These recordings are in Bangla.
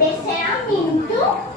descer a minto.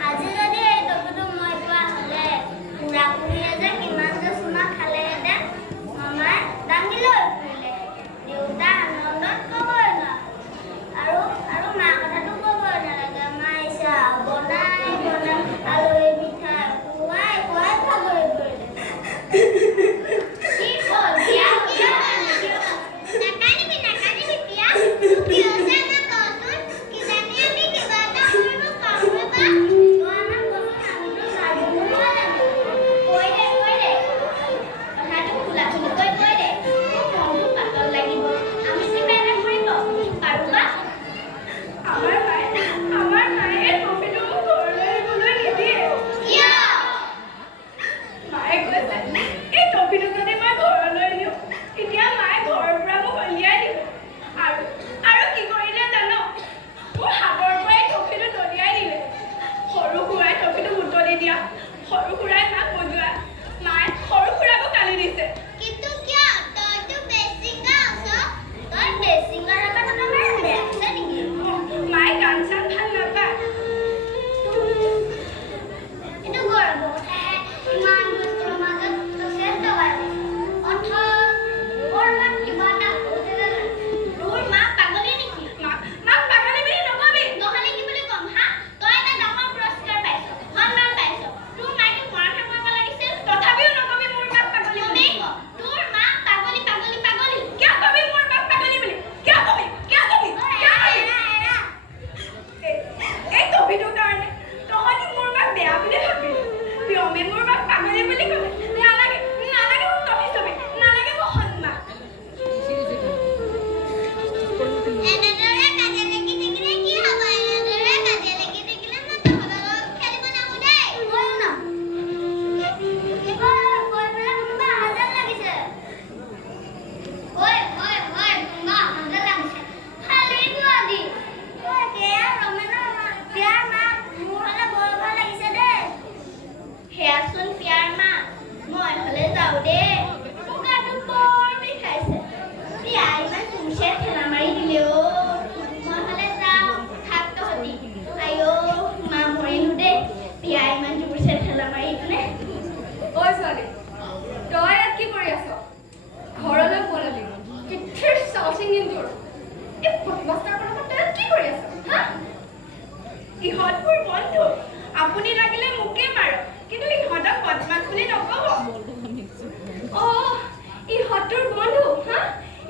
好吃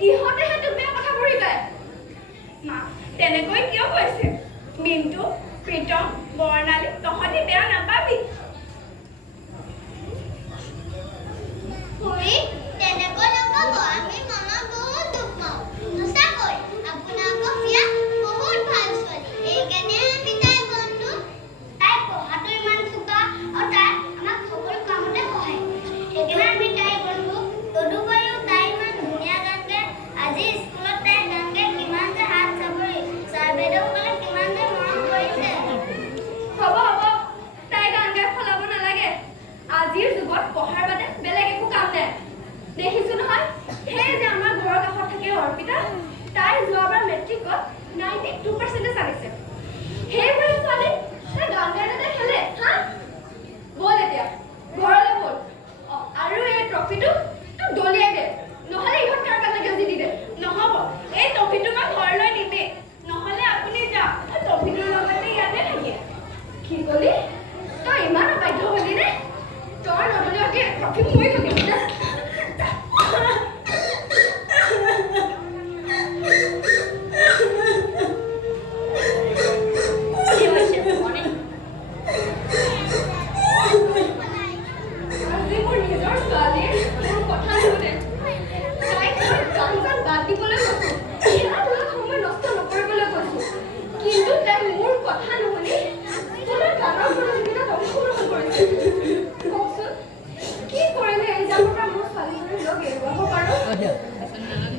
ইহঁতেহে তোক বেয়া কথা কৰিলে মা তেনেকৈ কিয় কৈছে? মিণ্টু প্ৰীতম বৰ্ণালী তহঁতি বেয়া নাপায়। computer, ties global metric of 92% is unacceptable. Hey, brother, solid, the Ganga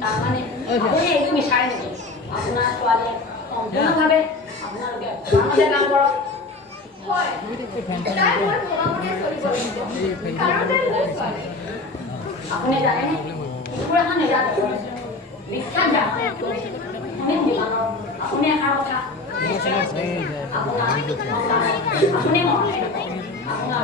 তার মানে আপনি একদমই সাড়ে নেবেন আপনার তোয়ালে সম্পূর্ণভাবে আপনার আমাদের নাম বড় আপনি জানেন পুরাখানে বিখ্যাত যাবেন আপনি একার কথা আপনি মনে আপনার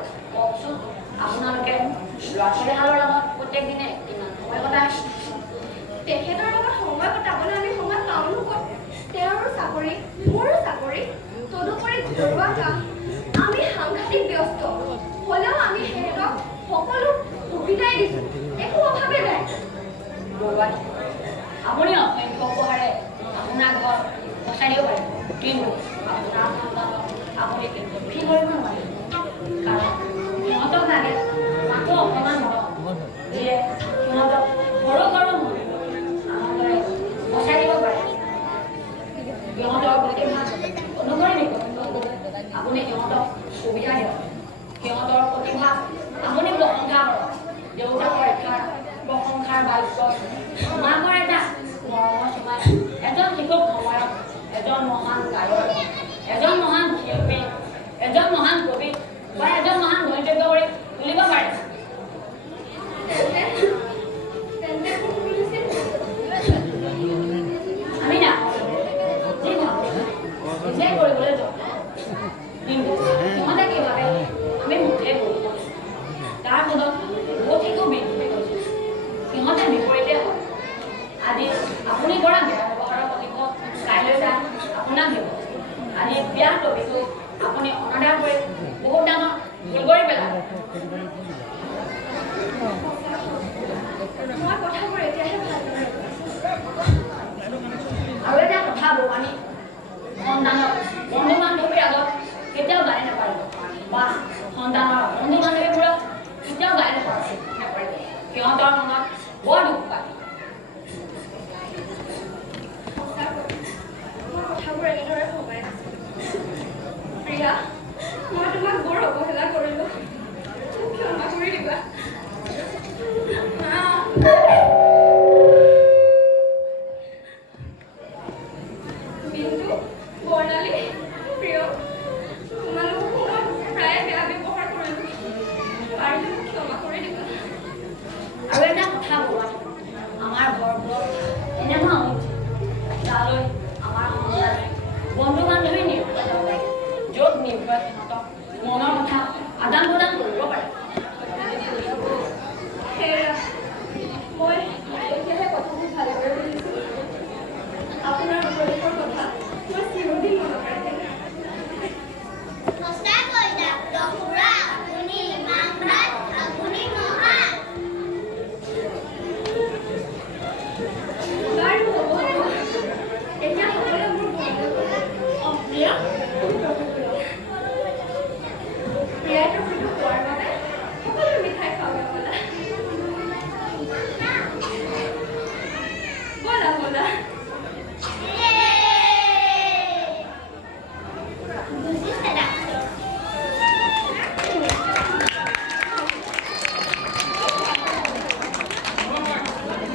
আপুনিও উপহারে আপোনাৰ ঘৰ বচাৰিও পাৰিব কিন্তু আপোনাৰ সন্তানক আপুনি কিন্তু ফ্ৰী কৰিব নোৱাৰিব 아니라 ಹೇಳ್ತಾರೆ